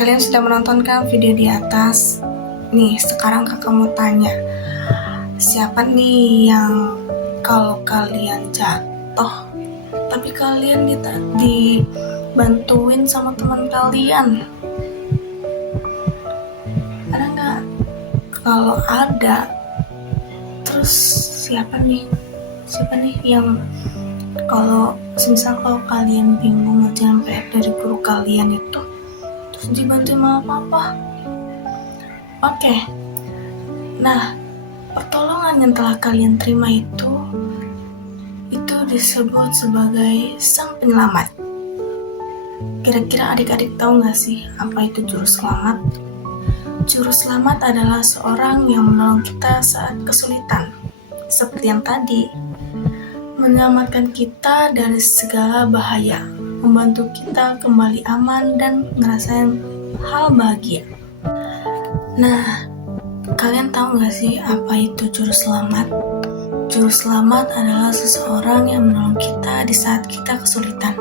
Kalian sudah menonton kan video di atas? Nih, sekarang kakak mau tanya, siapa nih yang kalau kalian jatuh, tapi kalian dibantuin sama teman kalian? Ada nggak? Kalau ada, terus siapa nih yang kalau kalian bingung ngerjain PR dari guru kalian itu, terus dibantu sama papa? Oke. Nah, pertolongan yang telah kalian terima itu disebut sebagai sang penyelamat. Kira-kira adik-adik tahu nggak sih apa itu juru selamat? Juru selamat adalah seorang yang menolong kita saat kesulitan, seperti yang tadi, menyelamatkan kita dari segala bahaya, membantu kita kembali aman dan ngerasain hal bahagia. Nah, kalian tahu nggak sih apa itu juru selamat? Juru selamat adalah seseorang yang menolong kita di saat kita kesulitan,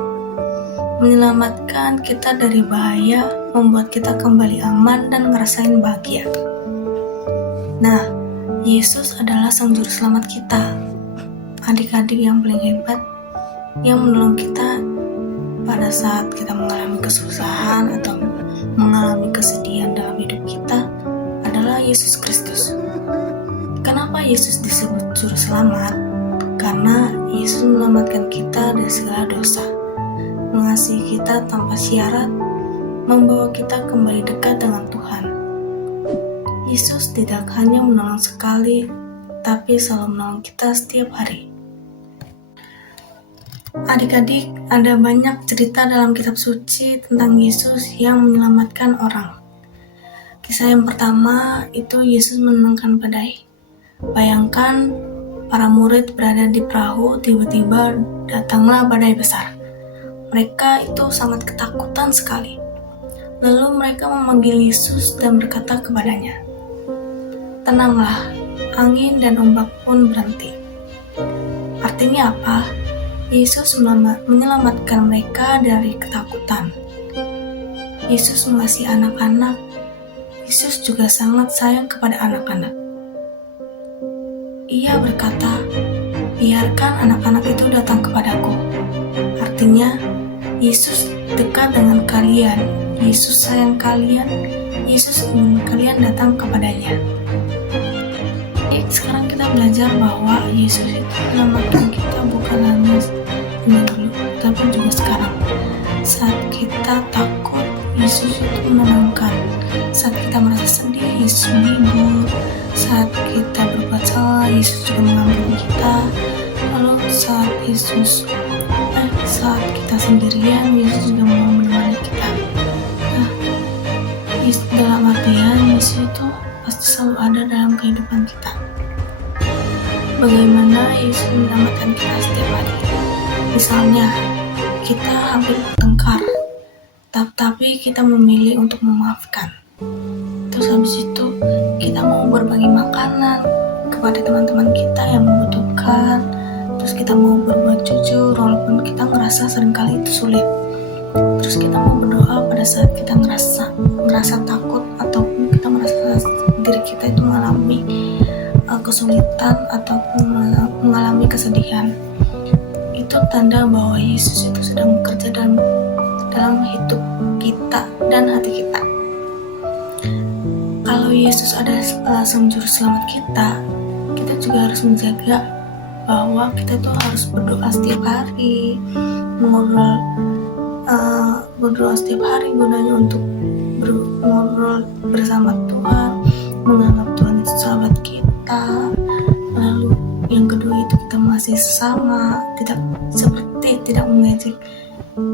menyelamatkan kita dari bahaya, membuat kita kembali aman dan ngerasain bahagia. Nah, Yesus adalah sang juru selamat kita, adik-adik yang paling hebat, yang menolong kita pada saat kita mengalami kesusahan atau mengalami kesedihan dalam hidup kita adalah Yesus Kristus. Kenapa Yesus disebut juru selamat? Karena Yesus menyelamatkan kita dari segala dosa, mengasihi kita tanpa syarat, membawa kita kembali dekat dengan Tuhan. Yesus tidak hanya menolong sekali, tapi selalu menolong kita setiap hari. Adik-adik, ada banyak cerita dalam kitab suci tentang Yesus yang menyelamatkan orang. Kisah yang pertama itu Yesus menenangkan badai. Bayangkan para murid berada di perahu, tiba-tiba datanglah badai besar. Mereka itu sangat ketakutan sekali. Lalu mereka memanggil Yesus dan berkata kepadanya, "Tenanglah, angin dan ombak pun berhenti." Artinya apa? Yesus menyelamatkan mereka dari ketakutan. Yesus mengasihi anak-anak. Yesus juga sangat sayang kepada anak-anak. Ia berkata, "Biarkan anak-anak itu datang kepadaku." Artinya, Yesus dekat dengan kalian, Yesus sayang kalian, Yesus ingin kalian datang kepadanya. Jadi sekarang kita belajar bahwa Yesus itu menyelamatkan kita bukan hanya dulu, tapi juga sekarang. Saat kita takut, Yesus itu menenangkan. Saat kita merasa sedih, Yesus menghibur. Saat kita berbuat salah, Yesus juga mengampuni kita. Lalu saat kita sendirian, Yesus juga mau menemani kita. Nah, dalam artian Yesus itu pasti selalu ada dalam kehidupan kita. Bagaimana Yesus menyelamatkan kita setiap hari? Misalnya, kita hampir bertengkar, tapi kita memilih untuk memaafkan. Terus habis itu kita mau berbagi makanan kepada teman-teman kita yang membutuhkan. Terus kita mau berbuat jujur walaupun kita ngerasa seringkali itu sulit. Terus kita mau berdoa pada saat kita ngerasa takut ataupun kita merasa diri kita itu mengalami kesulitan ataupun mengalami kesedihan. Itu tanda bahwa Yesus itu sedang bekerja dalam hidup kita dan hati kita. Kalau Yesus adalah sang juru selamat kita juga harus menjaga bahwa kita tuh harus berdoa setiap hari, berdoa setiap hari gunanya untuk ngobrol bersama Tuhan, menganggap Tuhan itu sahabat kita. Lalu yang kedua itu kita masih sesama, tidak mengejek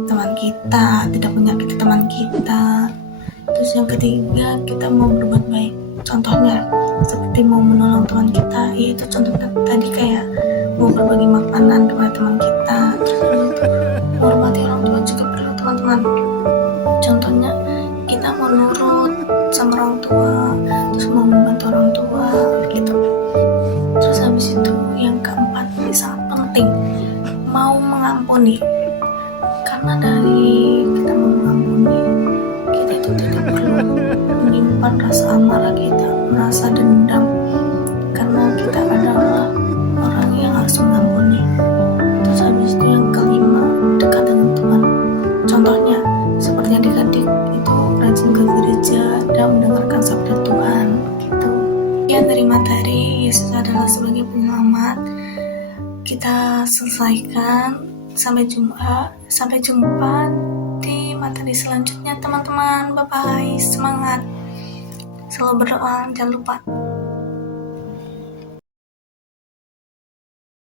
teman kita, tidak menyakiti teman kita. Terus yang ketiga, kita mau berbuat baik. Contohnya seperti mau menolong teman kita, yaitu contohnya tadi kayak mau berbagi makanan kepada teman kita. Terus menghormati orang tua juga perlu, teman-teman. Contohnya kita mau nurut sama orang tua, terus mau membantu orang tua gitu. Terus habis itu yang keempat, ini sangat penting, mau mengampuni. Karena dari kita mau mengampuni, kita itu tidak perlu menyimpan rasa amarah kita, merasa dendam, karena kita adalah orang yang harus mengampuni. Terus habis itu yang kelima, dekat dengan Tuhan. Contohnya seperti adik-adik itu rajin ke gereja dan mendengarkan sabda Tuhan gitu. Sekian dari materi Yesus adalah sebagai penyelamat. Kita selesaikan. Sampai jumpa di materi selanjutnya teman-teman. Bye bye, semangat, selalu berdoa, jangan lupa.